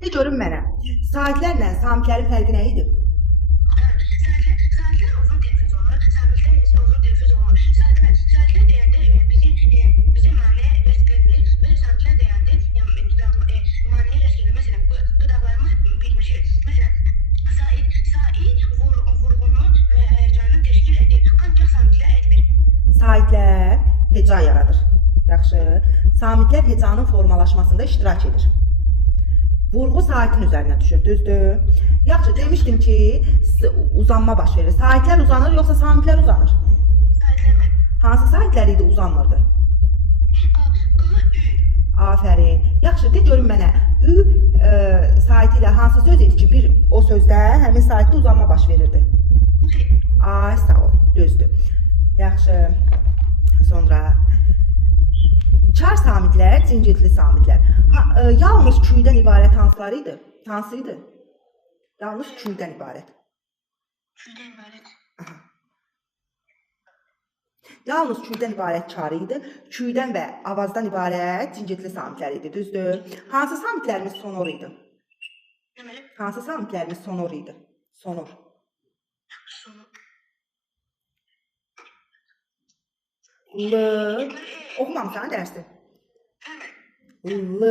De görün mənə. Saitlərlə samitlərin fərqi nə idi? Saatler uzun teneffüs olmalı. Saatler ise uzun teneffüs olmalı. Saatler değerde bizim maniye resmedilir ve saatler değerde maniye resmedilir. Mesela dudaklarımız birleşir. Mesela vurgunu ve heyecanı teşkil edir. Ancak saatler etmir. Saitlər heca yaradır. Yaxşı. Samitlər hecanın formalaşmasında iştirak edir. Vurğu saitin üzərinə düşür, düzdür? Yaxşı, demişdim ki, uzanma baş verir. Saitlər uzanır, yoxsa samitlər uzanır? Saatler mi? Hansı saitlər idi uzanmırdı? Ü. Afərin. Yaxşı, de görün mənə. Ü saiti ilə hansı söz idi ki, o sözdə həmin saitdə uzanma baş verirdi? Ay, sağ ol, düzdür. Yaxşı. Sonra çar samitlər, cincitli samitlər. Yalnız küydən ibarət hansıları idi? Hansı idi? Yalnız küydən ibarət. Şuradan ibaret. Yalnız küydən ibarət çar idi. Küydən və avazdan ibarət cincitli samitlər idi, düzdür? Hansı samitlərimiz sonor idi? Demeli. Hansı samitlərimiz sonor idi? Sonor. Sonu. L. Oxumamısan dərsi? Hemen. L.